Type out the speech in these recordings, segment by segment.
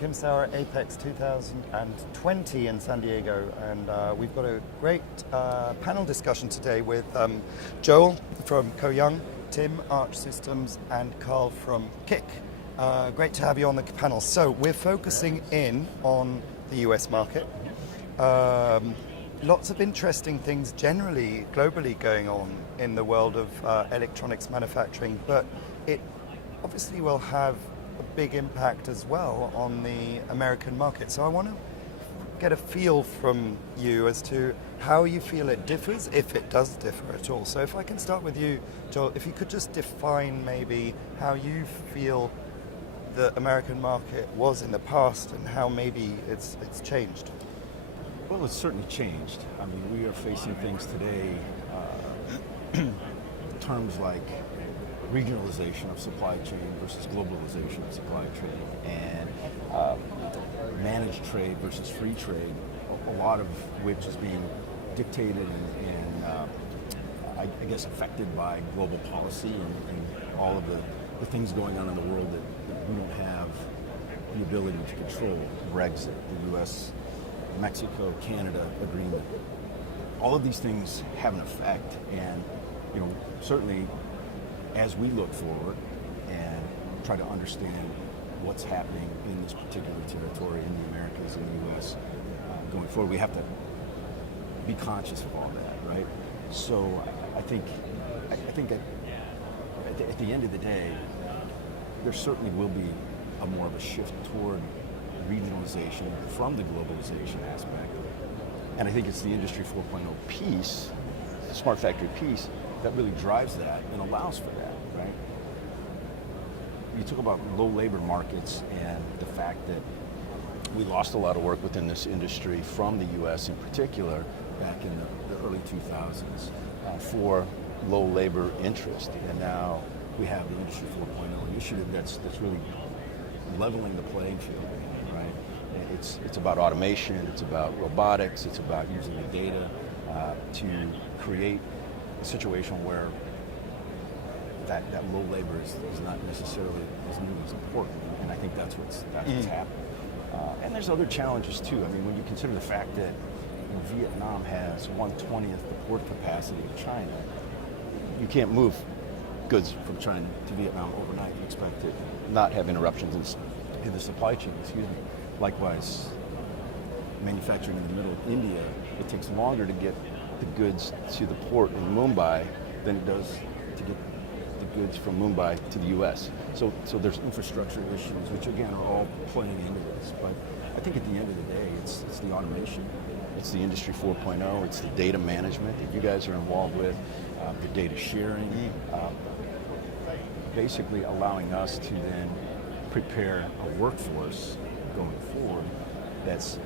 Kim Sauer at Apex 2020 in San Diego, and we've got a great panel discussion today with Joel from Co-Young, Tim, Arch Systems, and Karl from Kick. Great to have you on the panel. So we're focusing in on the US market. Lots of interesting things generally, globally going on in the world of electronics manufacturing, but it obviously will have a big impact as well on the American market. So I want to get a feel from you as to how you feel it differs, if it does differ at all. So if I can start with you, Joel, if you could just define maybe how you feel the American market was in the past and how maybe it's changed. Well, it's certainly changed. I mean, we are facing things today, terms like regionalization of supply chain versus globalization of supply chain, and managed trade versus free trade, a lot of which is being dictated and I guess affected by global policy and all of the things going on in the world that we don't have the ability to control. Brexit, the US, Mexico, Canada agreement. All of these things have an effect, and certainly as we look forward and try to understand what's happening in this particular territory in the Americas and the US going forward, we have to be conscious of all that, right? So I think at the end of the day, there certainly will be more of a shift toward regionalization from the globalization aspect. And I think it's the Industry 4.0 piece, the smart factory piece, that really drives that and allows for that, right? You talk about low labor markets and the fact that we lost a lot of work within this industry from the US in particular back in the early 2000s for low labor interest. And now we have the Industry 4.0 initiative that's really leveling the playing field. It's about automation, it's about robotics, it's about using the data to create a situation where that low labor is not necessarily as nearly as important, and I think that's what's happening. And there's other challenges too. I mean, when you consider the fact that Vietnam has 1/20th the port capacity of China, you can't move goods from China to Vietnam overnight and expect to not have interruptions in the supply chain, Likewise, manufacturing in the middle of India, it takes longer to get the goods to the port in Mumbai than it does to get the goods from Mumbai to the US. So there's infrastructure issues, which again are all playing into this. But I think at the end of the day, it's the automation, it's the Industry 4.0, it's the data management that you guys are involved with, the data sharing, basically allowing us to then prepare a workforce going forward that's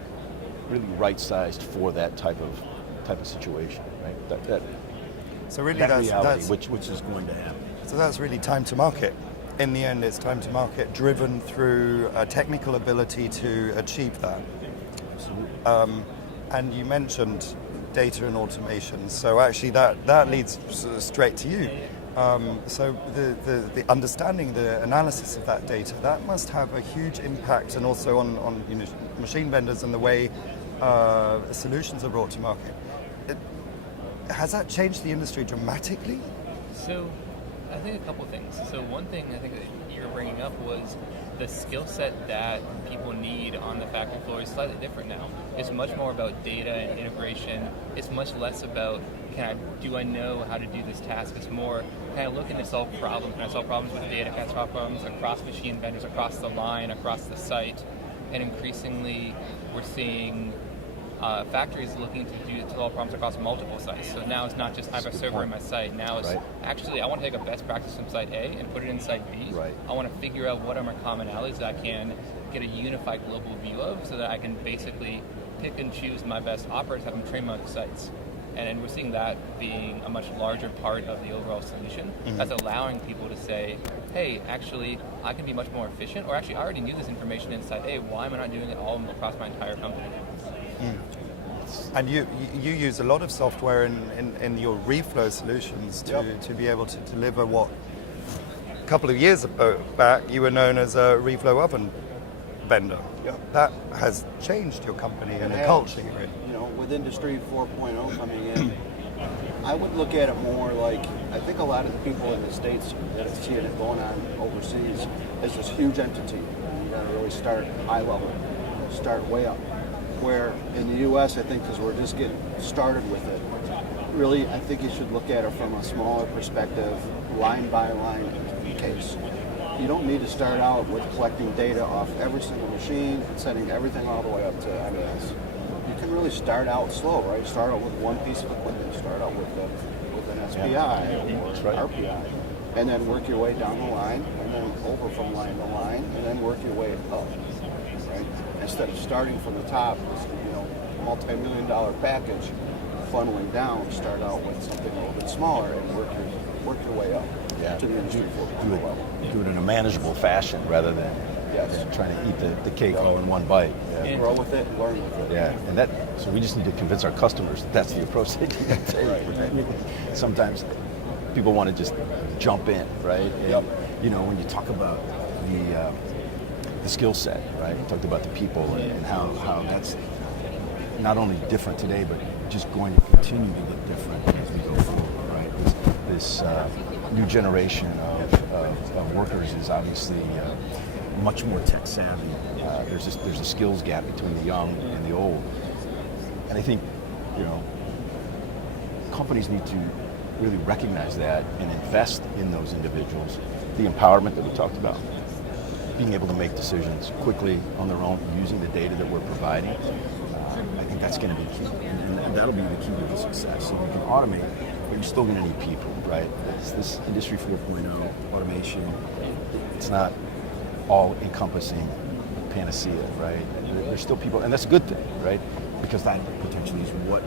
really right-sized for that type of situation, right? So really, that that's reality, which is going to happen. So that's really time to market. In the end, it's time to market, driven through a technical ability to achieve that. Absolutely. And you mentioned data and automation. So actually, that leads straight to you. So the understanding, the analysis of that data, that must have a huge impact, and also on machine vendors and the way solutions are brought to market. Has that changed the industry dramatically? So I think a couple things. So one thing I think that you're bringing up was the skill set that people need on the factory floor is slightly different now. It's much more about data and integration. It's much less about do I know how to do this task? It's more, can I look in to solve problems? Can I solve problems with data? Can I solve problems across machine vendors, across the line, across the site? And increasingly, we're seeing factories looking to solve problems across multiple sites. So now it's not just I have a server in my site. Now it's actually I want to take a best practice from site A and put it in site B. Right. I want to figure out what are my commonalities that I can get a unified global view of, so that I can basically pick and choose my best operators, have them train my other sites. And we're seeing that being a much larger part of the overall solution. That's allowing people to say, hey, actually, I can be much more efficient, or actually, I already knew this information inside A, why am I not doing it all across my entire company? And you use a lot of software in your Reflow solutions to be able to deliver what a couple of years back you were known as a Reflow oven vendor. Yep. That has changed your company and the has. culture. Right? You know, with Industry 4.0 coming in, I would look at it more like, I think a lot of the people in the States that are seeing it going on overseas is this huge entity. You got to really start high level, start way up. Where in the U.S., I think, because we're just getting started with it, really, I think you should look at it from a smaller perspective, line by line case. You don't need to start out with collecting data off every single machine and sending everything all the way up to MES. You can really start out slow, right? Start out with one piece of equipment, start out with an SPI or RPI, and then work your way down the line, and then over from line to line, and then work your way up, right? Instead of starting from the top, multi-million-dollar package, funneling down, start out with something a little bit smaller and work your way up to the industry 4.0 level. Do it in a manageable fashion rather than trying to eat the cake all in one bite. Yeah. Grow with it and learn with it. Yeah, so we just need to convince our customers that that's the approach they need to take. Right? Sometimes people want to just jump in, right? And, you know, when you talk about the skill set, right? You talked about the people and how that's not only different today, but just going to continue to get different as we go forward, right? This new generation of workers is obviously much more tech savvy. There's a skills gap between the young and the old, and I think, you know, companies need to really recognize that and invest in those individuals. The empowerment that we talked about, being able to make decisions quickly on their own, using the data that we're providing. I think that's going to be key, and that'll be the key to the success. So you can automate, but you're still going to need people, right? This Industry 4.0 automation, it's not all-encompassing panacea, right? There's still people, and that's a good thing, right? Because that potentially is what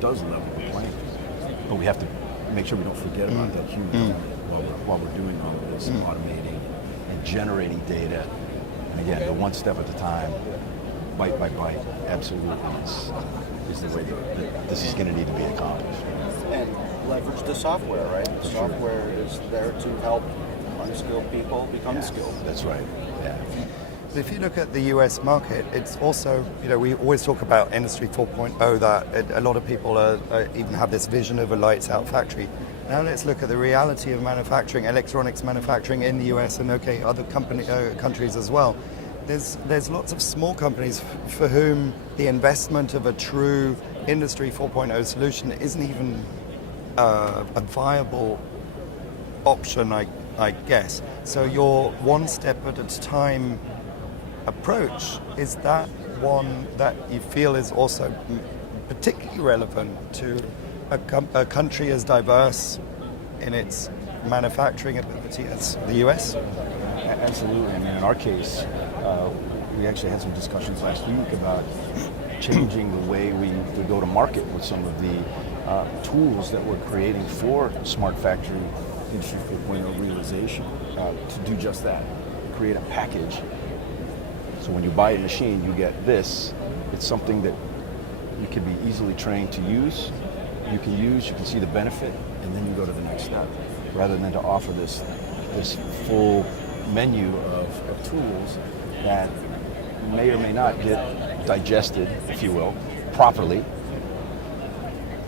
does level the playing field. But we have to make sure we don't forget about that human element while we're doing all of this, automating and generating data. And again, the one step at a time, bite by bite, absolutely is the way that this is going to need to be accomplished. And leverage the software, right? The software is there to help unskilled people become skilled. That's right, yeah. If you look at the US market, it's also, you know, we always talk about Industry 4.0, that a lot of people even have this vision of a lights out factory. Now let's look at the reality of manufacturing, electronics manufacturing in the US and other countries as well. There's lots of small companies for whom the investment of a true Industry 4.0 solution isn't even a viable option, I guess. So your one step at a time approach, is that one that you feel is also particularly relevant to a country as diverse in its manufacturing ability as the US? Absolutely. I mean, in our case, we actually had some discussions last week about changing the way we go to market with some of the tools that we're creating for smart factory Industry 4.0 realization to do just that, create a package. So when you buy a machine, you get this. It's something that you can be easily trained to use. You can see the benefit, and then you go to the next step, rather than to offer this full menu of tools that may or may not get digested, if you will, properly.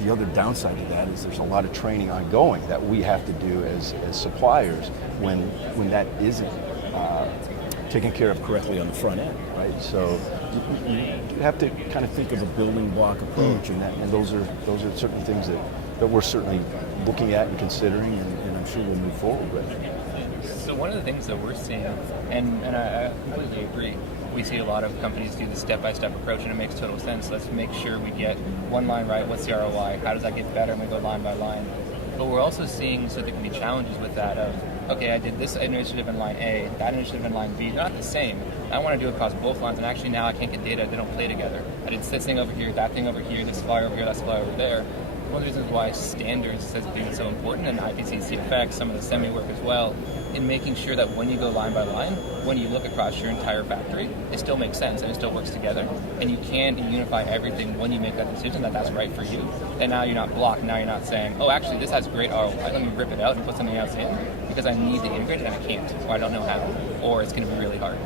The other downside to that is there's a lot of training ongoing that we have to do as suppliers when that isn't taken care of correctly on the front end, right? So you have to kind of think of a building block approach, and those are certainly things that we're certainly looking at and considering, and I'm sure we'll move forward with. So one of the things that we're seeing, and I completely agree, we see a lot of companies do the step-by-step approach, and it makes total sense. Let's make sure we get one line right. What's the ROI? How does that get better? And we go line by line. But we're also seeing, so there can be challenges with that of, okay, I did this initiative in line A, that initiative in line B. They're not the same. I want to do it across both lines, and actually now I can't get data. They don't play together. I did this thing over here, that thing over here, this supplier over here, that supplier over there. One of the reasons why standards has been so important, and IPC, CFX, some of the semi-work as well, in making sure that when you go line by line, when you look across your entire factory, it still makes sense and it still works together. And you can unify everything when you make that decision that that's right for you. And now you're not blocked. Now you're not saying, oh, actually, this has great ROI. Let me rip it out and put something else in because I need to integrate it and I can't, or I don't know how, or it's going to be really hard.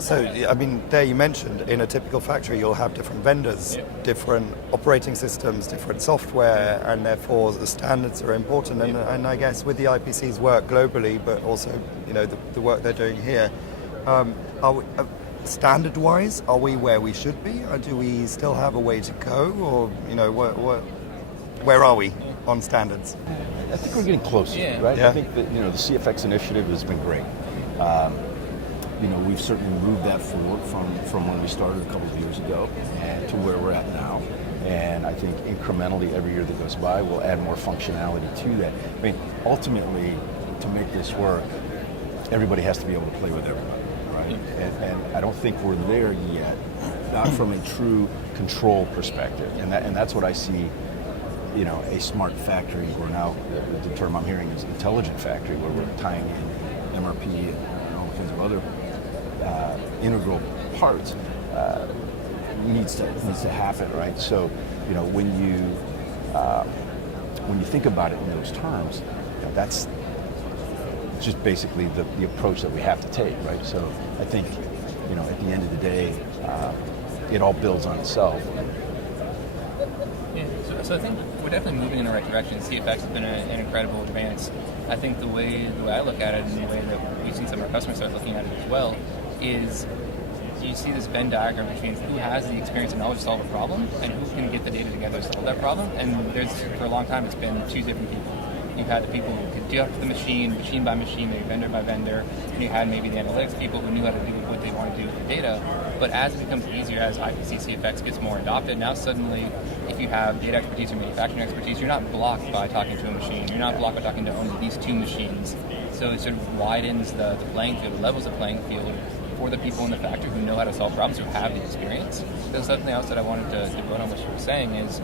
So, I mean, there you mentioned, in a typical factory, you'll have different vendors, different operating systems, different software, and therefore the standards are important. And I guess with the IPC's work globally, but also, the work they're doing here, are we, standard-wise, are we where we should be, or do we still have a way to go, or, where are we on standards? I think we're getting closer, right? Yeah. I think that, the CFX initiative has been great. We've certainly moved that forward from when we started a couple of years ago and to where we're at now. And I think incrementally every year that goes by, we'll add more functionality to that. I mean, ultimately, to make this work, everybody has to be able to play with everybody, right? And I don't think we're there yet, not from a true control perspective. And that's what I see, a smart factory, or now the term I'm hearing is intelligent factory, where we're tying in MRP and all kinds of other integral parts needs to happen, right? So, when you think about it in those terms, that's just basically the approach that we have to take, right? So I think, at the end of the day, it all builds on itself. Yeah, so I think we're definitely moving in the right direction. CFX has been an incredible advance. I think the way I look at it, and the way that we've seen some of our customers start looking at it as well, is you see this Venn diagram between who has the experience and knowledge to solve a problem and who can get the data together to solve that problem. And for a long time, it's been two different people. You've had the people who could do it to the machine by machine, maybe vendor by vendor, and you had maybe the analytics people who knew how to do what they want to do with the data. But as it becomes easier, as IPC CFX gets more adopted, now suddenly, if you have data expertise or manufacturing expertise, you're not blocked by talking to a machine. You're not blocked by talking to only these two machines. So it sort of widens the playing field, levels the playing field for the people in the factory who know how to solve problems, who have the experience. There's something else that I wanted to build on what you were saying is,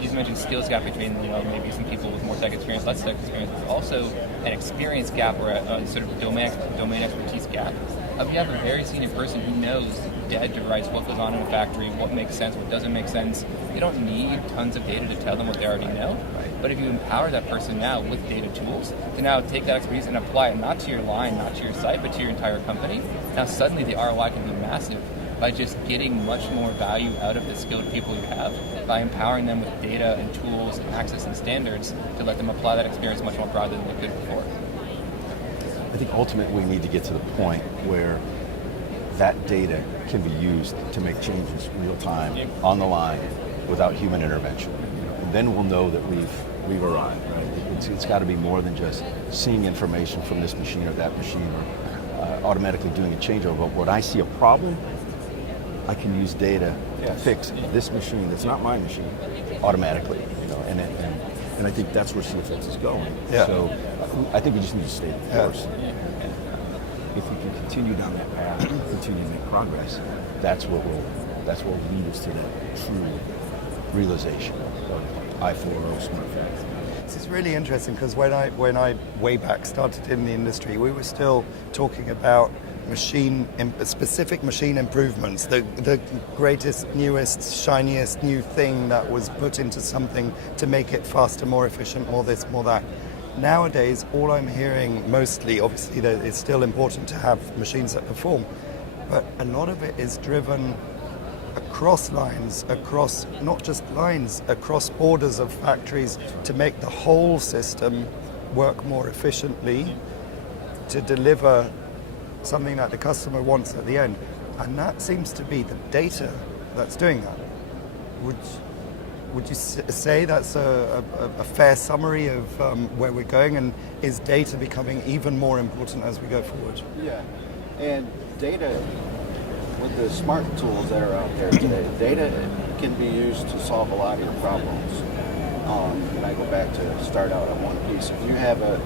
you mentioned skills gap between maybe some people with more tech experience, less tech experience. There's also an experience gap or a sort of domain expertise gap. You have a very senior person who knows dead to rights what goes on in a factory, what makes sense, what doesn't make sense. You don't need tons of data to tell them what they already know. But if you empower that person now with data tools to now take that expertise and apply it not to your line, not to your site, but to your entire company, now suddenly the ROI can be massive by just getting much more value out of the skilled people you have, by empowering them with data and tools and access and standards to let them apply that experience much more broadly than they could before. I think ultimately we need to get to the point where that data can be used to make changes real time, on the line, without human intervention. And then we'll know that we've arrived, right? It's got to be more than just seeing information from this machine or that machine, or automatically doing a changeover. But when I see a problem, I can use data to fix this machine that's not my machine automatically, and I think that's where CFX is going. Yeah. So I think we just need to stay the course. And if we can continue down that path, continue to make progress, that's what will lead us to that true realization of I-4O smart factory. This is really interesting because when I way back started in the industry, we were still talking about specific machine improvements, the greatest, newest, shiniest new thing that was put into something to make it faster, more efficient, more this, more that. Nowadays, all I'm hearing mostly, obviously, that it's still important to have machines that perform, but a lot of it is driven across lines, across not just lines, across borders of factories to make the whole system work more efficiently to deliver something that the customer wants at the end. And that seems to be the data that's doing that. Would you say that's a fair summary of where we're going, and is data becoming even more important as we go forward? Yeah, and data, with the smart tools that are out there today, data can be used to solve a lot of your problems. And I go back to start out on one piece. If you have a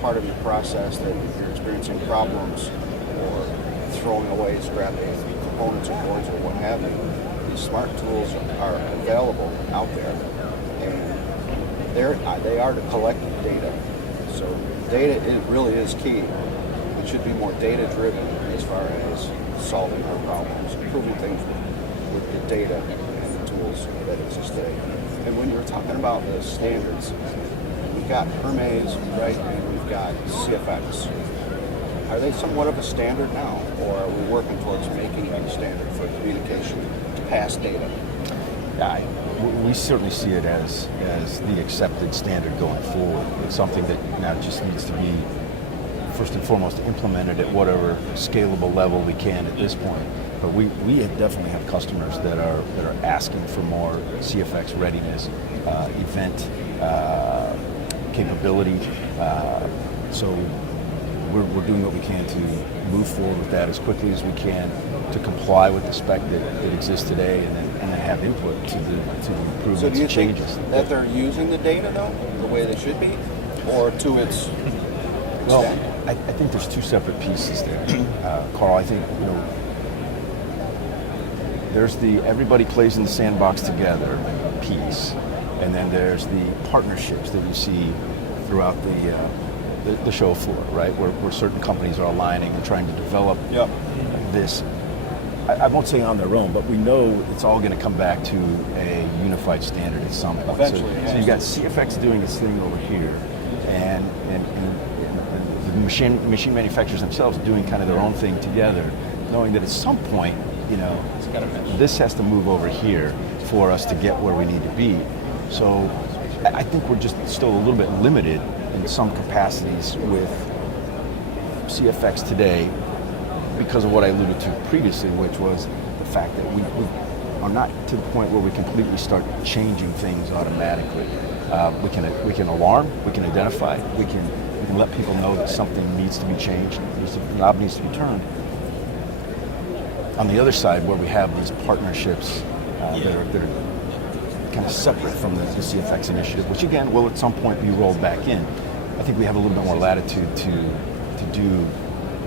part of your process that you're experiencing problems or throwing away scrap components or boards or what have you, these smart tools are available out there, and they are to collect data. So data really is key. It should be more data-driven as far as solving our problems, improving things with the data and the tools that exist today. And when you're talking about the standards, we've got Hermes, right, and we've got CFX. are they somewhat of a standard now, or are we working towards making them a standard for communication to pass data? We certainly see it as the accepted standard going forward. It's something that now just needs to be, first and foremost, implemented at whatever scalable level we can at this point. But we definitely have customers that are asking for more CFX readiness, event capability. So we're doing what we can to move forward with that as quickly as we can to comply with the spec that exists today, and then have input to the improvements So do you and changes. think that they're using the data, though, the way they should be, or to its Well, extent? I think there's two separate pieces there. Karl, I think, there's the everybody plays in the sandbox together piece, and then there's the partnerships that you see throughout the show floor, right? Where certain companies are aligning and trying to develop this. I won't say on their own, but we know it's all going to come back to a unified standard at some point. Eventually, so you've got CFX doing its thing over here, and the machine manufacturers themselves doing kind of their own thing together, knowing that at some point, this has to move over here for us to get where we need to be. So I think we're just still a little bit limited in some capacities with CFX today because of what I alluded to previously, which was the fact that we are not to the point where we completely start changing things automatically. We can alarm, we can identify, we can let people know that something needs to be changed, the knob needs to be turned. On the other side, where we have these partnerships that are kind of separate from the CFX initiative, which again will at some point be rolled back in, I think we have a little bit more latitude to do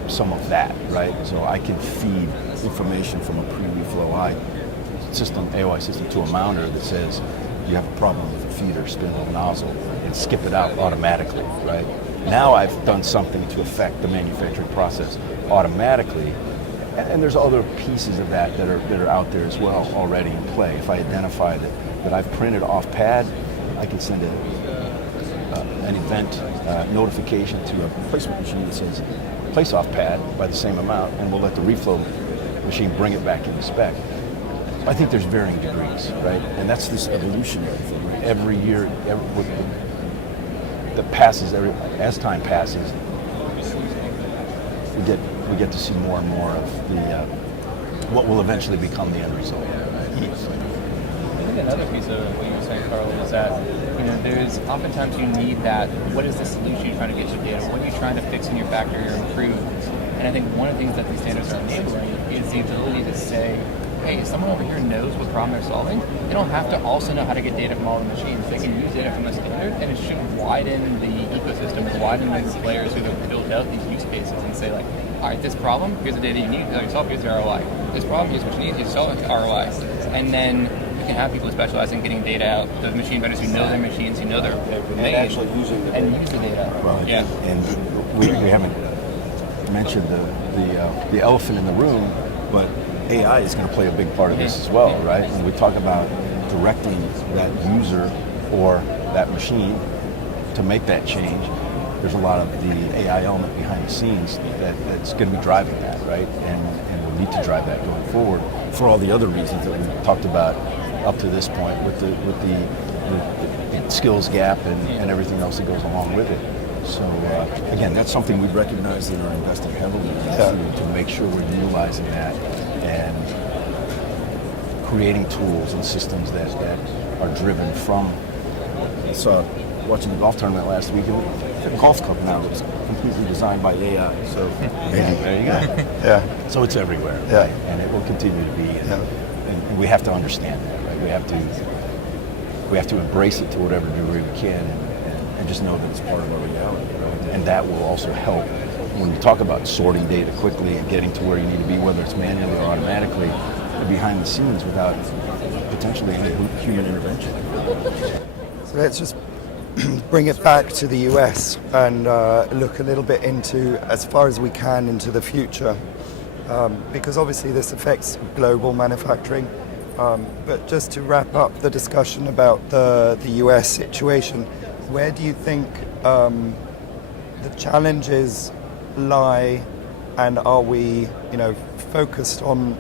some of that, right? So I can feed information from a pre-reflow AOI system to a mounter that says you have a problem with a feeder spindle nozzle, and skip it out automatically, right? Now I've done something to affect the manufacturing process automatically, and there's other pieces of that are out there as well already in play. If I identify that I've printed off pad, I can send an event notification to a replacement machine that says place off pad by the same amount, and we'll let the reflow machine bring it back into spec. I think there's varying degrees, right? And that's this evolutionary thing, right? Every year, that passes, as time passes, we get to see more and more of the what will eventually become the end result. I think another piece of what you were saying, Karl, is that there's oftentimes you need that. What is the solution you're trying to get your data? What are you trying to fix in your factory or improve? And I think one of the things that these standards are enabling is the ability to say, hey, someone over here knows what problem they're solving. They don't have to also know how to get data from all the machines. They can use data from the standard, and it should widen the ecosystem, widen the players who have built out these use cases and say, like, all right, this problem, here's the data you need, you solve, here's the ROI. This problem, here's what you need, you solve the ROI. And then you can have people who specialize in getting data out, the machine vendors who know their machines, who know their and actually using the data. use the data. Well, yeah. And we haven't mentioned the elephant in the room, but AI is going to play a big part of this as well, right? When we talk about directing that user or that machine to make that change, there's a lot of the AI element behind the scenes that's going to be driving that, right? And we'll need to drive that going forward for all the other reasons that we've talked about up to this point with the skills gap and everything else that goes along with it. So again, that's something we recognize and are investing heavily in to make sure we're utilizing that and creating tools and systems that are driven from. I saw watching the golf tournament last week, and the golf club now that's completely designed by AI. So there you go. Yeah. So it's everywhere, Yeah. right? And it will continue to be. And we have to understand that, right? We have to embrace it to whatever degree we can, and just know that it's part of our reality, right? And that will also help when you talk about sorting data quickly and getting to where you need to be, whether it's manually or automatically, behind the scenes without potentially any human intervention. So let's just bring it back to the US and look a little bit into, as far as we can, into the future. Because obviously this affects global manufacturing. But just to wrap up the discussion about the US situation, where do you think the challenges lie and are we, focused on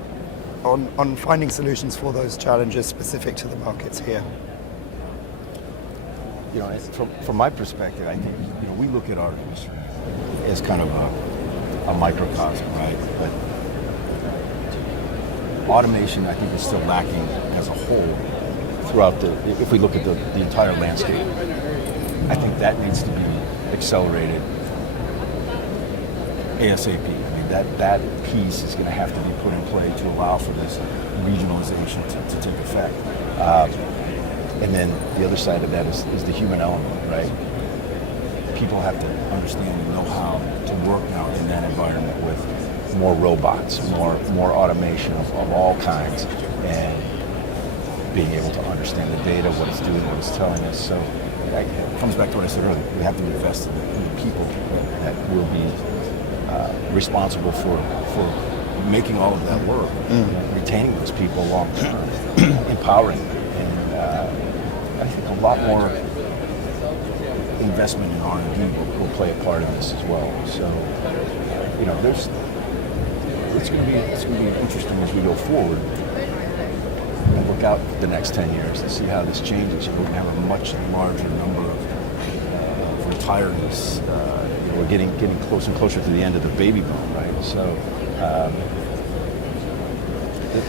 finding solutions for those challenges specific to the markets here? From my perspective, I think we look at our industry as kind of a microcosm, right? But automation, I think, is still lacking as a whole throughout if we look at the entire landscape. I think that needs to be accelerated ASAP. That piece is going to have to be put in play to allow for this regionalization to take effect. And then the other side of that is the human element, right? People have to understand and know how to work now in that environment with more robots, more automation of all kinds, and being able to understand the data, what it's doing, what it's telling us. So it comes back to what I said earlier. We have to invest in the people that will be responsible for making all of that work, retaining those people long term, empowering them. I think a lot more investment in R&D will play a part in this as well. So, it's going to be interesting as we go forward. And look out the next 10 years to see how this changes. We're going to have a much larger number of retirees. We're getting closer and closer to the end of the baby boom, right? So.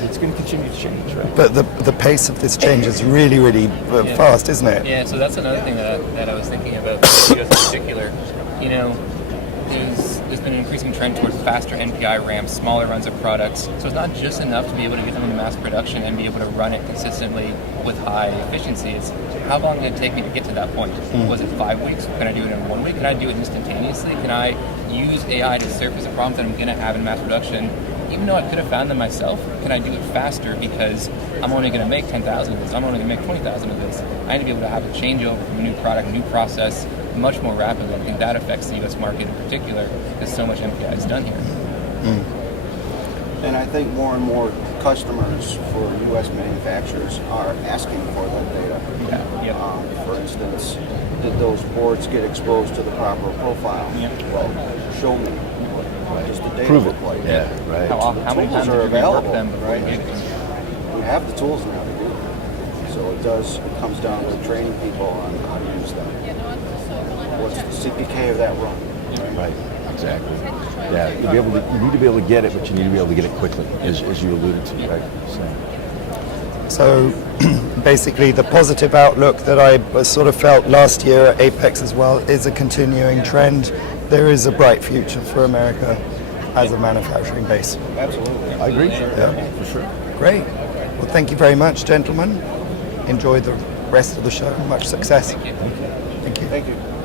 It's going to continue to change, right? But the pace of this change is really, really fast, isn't it? Yeah, so that's another thing that I was thinking about with videos in particular. There's been an increasing trend towards faster NPI ramps, smaller runs of products. So it's not just enough to be able to get them into mass production and be able to run it consistently with high efficiency. It's how long did it take me to get to that point? Was it 5 weeks? Can I do it in 1 week? Can I do it instantaneously? Can I use AI to surface a problem that I'm going to have in mass production? Even though I could have found them myself, can I do it faster because I'm only going to make 10,000 of this, I'm only going to make 20,000 of this. I need to be able to have a changeover from a new product, new process, much more rapidly. I think that affects the U.S. market in particular because so much MPI is done here. And I think more and more customers for U.S. manufacturers are asking for that data. For instance, did those boards get exposed to the proper profile? Well, show me. Does the data Prove look it. like? Yeah, right. How many Tools times are have you reworked available, them before right? you get them? We have the tools now to do it. So it comes down to training people on how to use them. What's the CPK of that run? Right, exactly. Yeah, you need to be able to get it, but you need to be able to get it quickly, as you alluded to, right? So basically the positive outlook that I sort of felt last year at Apex as well is a continuing trend. There is a bright future for America as a manufacturing base. Absolutely. I agree. Yeah. For sure. Great. Well, thank you very much, gentlemen. Enjoy the rest of the show. Much success. Thank you. Thank you. Thank you.